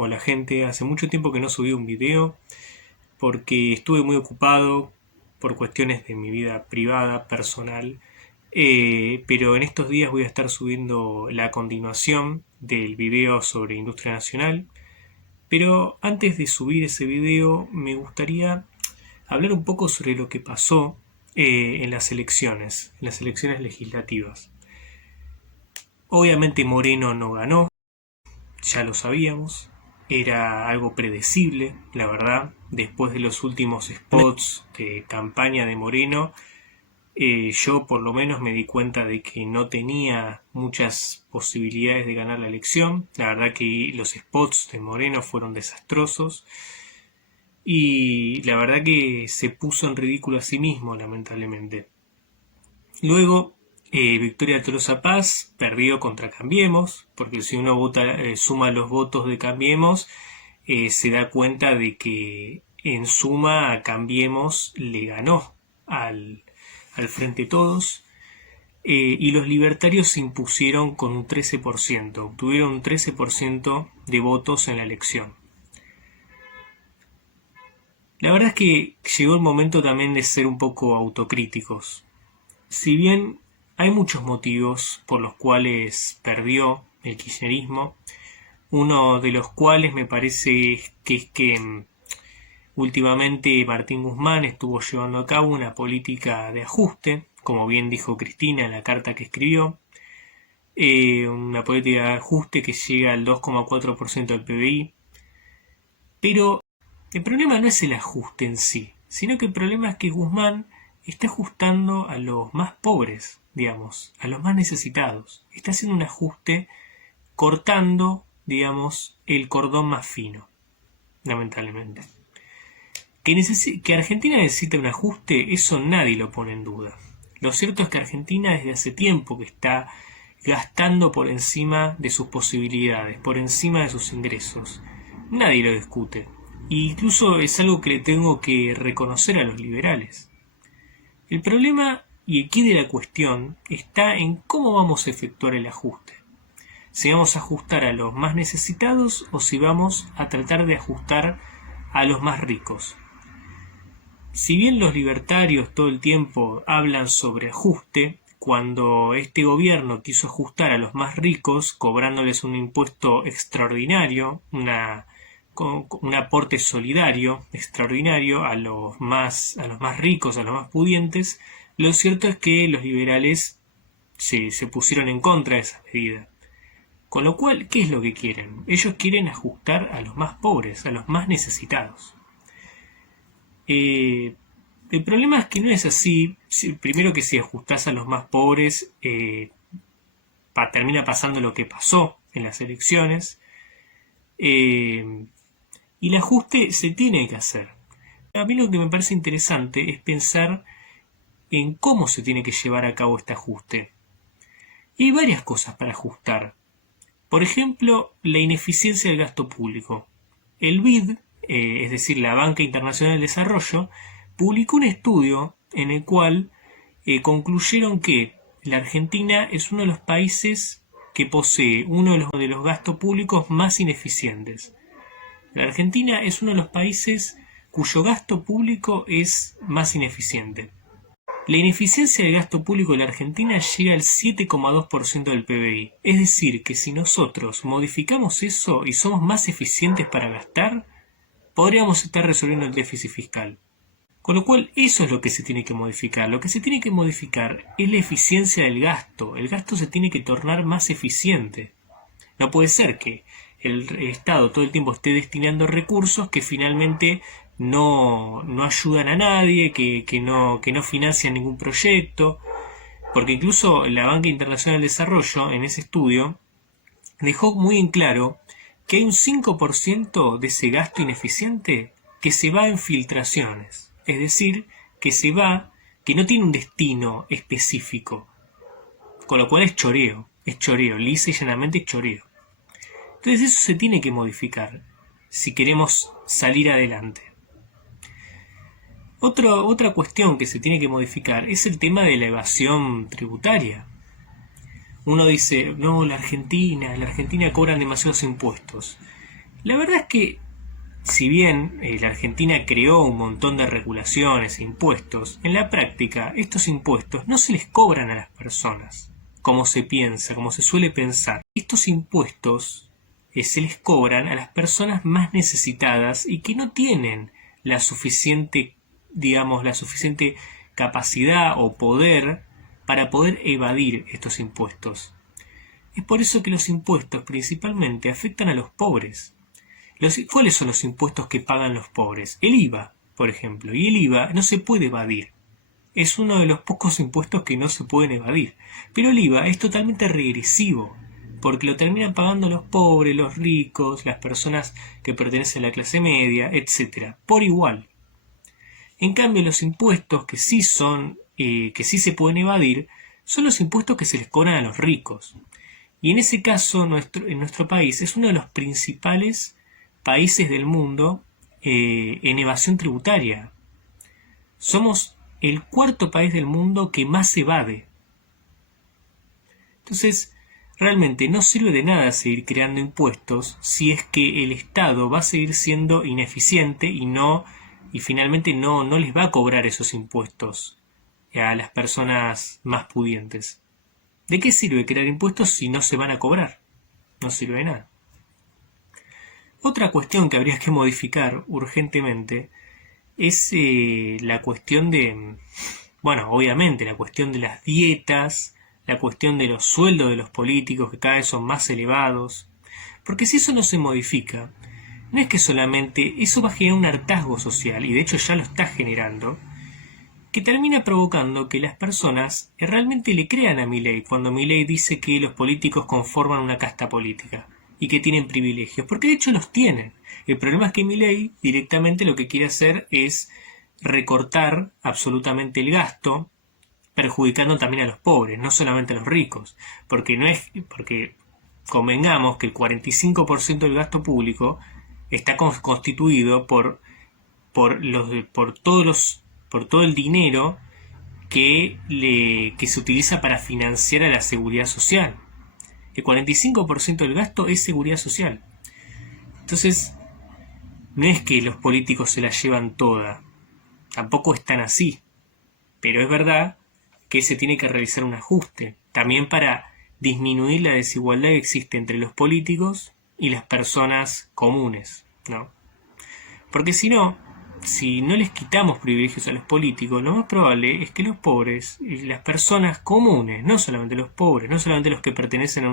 Hola gente, hace mucho tiempo que no subí un video porque estuve muy ocupado por cuestiones de mi vida privada, personal, pero en estos días voy a estar subiendo la continuación del video sobre industria nacional. Pero antes de subir ese video me gustaría hablar un poco sobre lo que pasó en las elecciones legislativas. Obviamente Moreno no ganó, ya lo sabíamos, era algo predecible, la verdad. Después de los últimos spots de campaña de Moreno, yo por lo menos me di cuenta de que no tenía muchas posibilidades de ganar la elección. La verdad que los spots de Moreno fueron desastrosos y la verdad que se puso en ridículo a sí mismo, lamentablemente. Luego, Victoria Tolosa Paz perdió contra Cambiemos, porque si uno suma los votos de Cambiemos, se da cuenta de que en suma a Cambiemos le ganó al Frente Todos, y los libertarios se impusieron con un 13%, obtuvieron un 13% de votos en la elección. La verdad es que llegó el momento también de ser un poco autocríticos. Si bien hay muchos motivos por los cuales perdió el kirchnerismo, uno de los cuales me parece que es que últimamente Martín Guzmán estuvo llevando a cabo una política de ajuste, como bien dijo Cristina en la carta que escribió, una política de ajuste que llega al 2,4% del PBI, pero el problema no es el ajuste en sí, sino que el problema es que Guzmán está ajustando a los más pobres, digamos, a los más necesitados. Está haciendo un ajuste cortando, digamos, el cordón más fino, lamentablemente. Que Argentina necesita un ajuste, eso nadie lo pone en duda. Lo cierto es que Argentina desde hace tiempo que está gastando por encima de sus posibilidades, por encima de sus ingresos. Nadie lo discute. E incluso es algo que le tengo que reconocer a los liberales. El problema y el quid de la cuestión está en cómo vamos a efectuar el ajuste. Si vamos a ajustar a los más necesitados o si vamos a tratar de ajustar a los más ricos. Si bien los libertarios todo el tiempo hablan sobre ajuste, cuando este gobierno quiso ajustar a los más ricos cobrándoles un impuesto extraordinario, un aporte solidario extraordinario a los más ricos, a los más pudientes, lo cierto es que los liberales se pusieron en contra de esa medida. Con lo cual, ¿qué es lo que quieren? Ellos quieren ajustar a los más pobres, a los más necesitados. El problema es que no es así. Primero que si ajustás a los más pobres, termina pasando lo que pasó en las elecciones. Y el ajuste se tiene que hacer. A mí lo que me parece interesante es pensar en cómo se tiene que llevar a cabo este ajuste. Y hay varias cosas para ajustar. Por ejemplo, la ineficiencia del gasto público. El BID, es decir, la Banca Internacional del Desarrollo, publicó un estudio en el cual concluyeron que la Argentina es uno de los países que posee uno de los gastos públicos más ineficientes. La Argentina es uno de los países cuyo gasto público es más ineficiente. La ineficiencia del gasto público de la Argentina llega al 7,2% del PBI. Es decir, que si nosotros modificamos eso y somos más eficientes para gastar, podríamos estar resolviendo el déficit fiscal. Con lo cual, eso es lo que se tiene que modificar. Lo que se tiene que modificar es la eficiencia del gasto. El gasto se tiene que tornar más eficiente. No puede ser que el Estado todo el tiempo esté destinando recursos que finalmente no ayudan a nadie, que no financian ningún proyecto, porque incluso la Banca Internacional del Desarrollo en ese estudio dejó muy en claro que hay un 5% de ese gasto ineficiente que se va en filtraciones, es decir, que no tiene un destino específico, con lo cual es choreo, lisa y llanamente es choreo. Entonces eso se tiene que modificar si queremos salir adelante. Otra cuestión que se tiene que modificar es el tema de la evasión tributaria. Uno dice, no, la Argentina cobran demasiados impuestos. La verdad es que, si bien la Argentina creó un montón de regulaciones e impuestos, en la práctica estos impuestos no se les cobran a las personas, como se piensa, como se suele pensar. Estos impuestos se les cobran a las personas más necesitadas y que no tienen la suficiente, digamos, la suficiente capacidad o poder para poder evadir estos impuestos. Es por eso que los impuestos principalmente afectan a los pobres. ¿Cuáles son los impuestos que pagan los pobres? El IVA, por ejemplo, y el IVA no se puede evadir. Es uno de los pocos impuestos que no se pueden evadir. Pero el IVA es totalmente regresivo, porque lo terminan pagando los pobres, los ricos, las personas que pertenecen a la clase media, etc., por igual. En cambio, los impuestos que sí se pueden evadir, son los impuestos que se les cobran a los ricos. Y en ese caso, en nuestro país es uno de los principales países del mundo en evasión tributaria. Somos el cuarto país del mundo que más evade. Entonces, realmente no sirve de nada seguir creando impuestos si es que el Estado va a seguir siendo ineficiente y finalmente no les va a cobrar esos impuestos a las personas más pudientes. ¿De qué sirve crear impuestos si no se van a cobrar? No sirve de nada. Otra cuestión que habría que modificar urgentemente es la cuestión obviamente la cuestión de las dietas, la cuestión de los sueldos de los políticos que cada vez son más elevados. Porque si eso no se modifica, no es que solamente eso va a generar un hartazgo social, y de hecho ya lo está generando, que termina provocando que las personas realmente le crean a Milei cuando Milei dice que los políticos conforman una casta política y que tienen privilegios, porque de hecho los tienen. El problema es que Milei directamente lo que quiere hacer es recortar absolutamente el gasto, perjudicando también a los pobres, no solamente a los ricos, porque convengamos que el 45% del gasto público está constituido por todo el dinero que se utiliza para financiar a la seguridad social. El 45% del gasto es seguridad social. Entonces, no es que los políticos se la llevan toda, tampoco es tan así, pero es verdad que se tiene que realizar un ajuste, también para disminuir la desigualdad que existe entre los políticos y las personas comunes, ¿no? Porque si no les quitamos privilegios a los políticos, lo más probable es que los pobres y las personas comunes, no solamente los pobres, no solamente los que pertenecen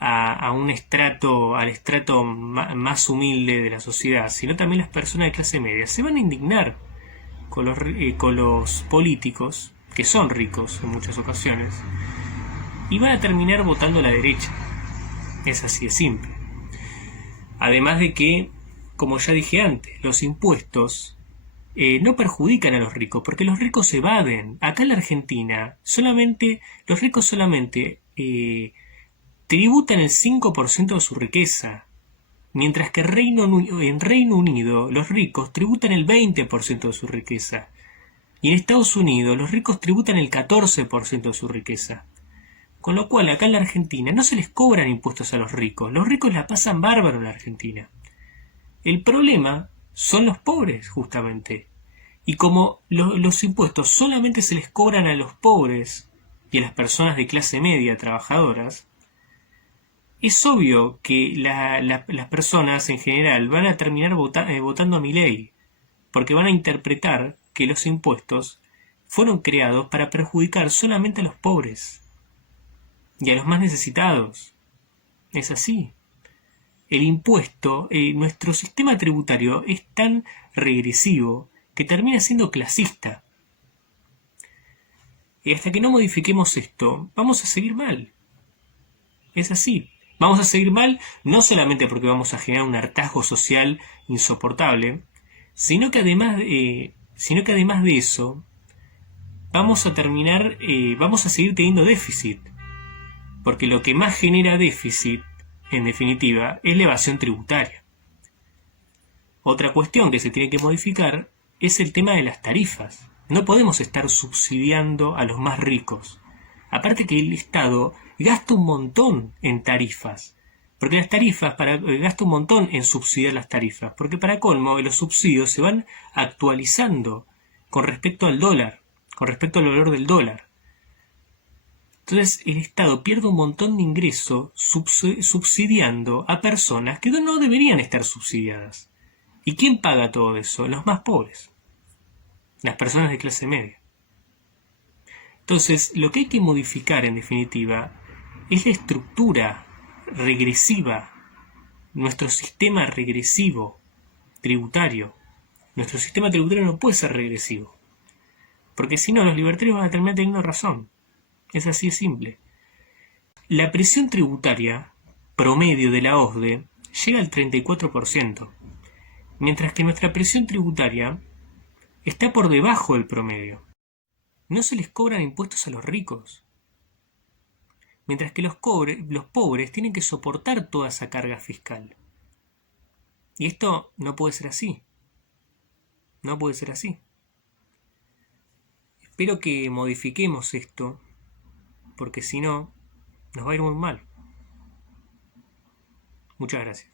al estrato más humilde de la sociedad, sino también las personas de clase media, se van a indignar con los políticos, que son ricos en muchas ocasiones, y van a terminar votando a la derecha. Es así de simple. Además de que, como ya dije antes, los impuestos no perjudican a los ricos, porque los ricos se evaden. Acá en la Argentina, los ricos solamente tributan el 5% de su riqueza, mientras que en Reino Unido los ricos tributan el 20% de su riqueza, y en Estados Unidos los ricos tributan el 14% de su riqueza. Con lo cual, acá en la Argentina no se les cobran impuestos a los ricos la pasan bárbaro en la Argentina. El problema son los pobres, justamente. Y como los impuestos solamente se les cobran a los pobres y a las personas de clase media trabajadoras, es obvio que las personas en general van a terminar votando a Milei, porque van a interpretar que los impuestos fueron creados para perjudicar solamente a los pobres y a los más necesitados. Es así. El impuesto, nuestro sistema tributario es tan regresivo que termina siendo clasista. Y hasta que no modifiquemos esto, vamos a seguir mal. Es así. Vamos a seguir mal no solamente porque vamos a generar un hartazgo social insoportable, sino que además de eso, vamos a seguir teniendo déficit. Porque lo que más genera déficit, en definitiva, es la evasión tributaria. Otra cuestión que se tiene que modificar es el tema de las tarifas. No podemos estar subsidiando a los más ricos. Aparte que el Estado gasta un montón en tarifas. Porque las tarifas, gasta un montón en subsidiar las tarifas, porque para colmo los subsidios se van actualizando con respecto al dólar, con respecto al valor del dólar. Entonces el Estado pierde un montón de ingreso subsidiando a personas que no deberían estar subsidiadas. ¿Y quién paga todo eso? Los más pobres, las personas de clase media. Entonces, lo que hay que modificar, en definitiva, es la estructura regresiva, nuestro sistema regresivo tributario. Nuestro sistema tributario no puede ser regresivo, porque si no, los libertarios van a terminar teniendo razón. Es así de simple. La presión tributaria promedio de la OCDE llega al 34%, mientras que nuestra presión tributaria está por debajo del promedio. No se les cobran impuestos a los ricos, mientras que los pobres tienen que soportar toda esa carga fiscal. Y esto no puede ser así. No puede ser así. Espero que modifiquemos esto, porque si no, nos va a ir muy mal. Muchas gracias.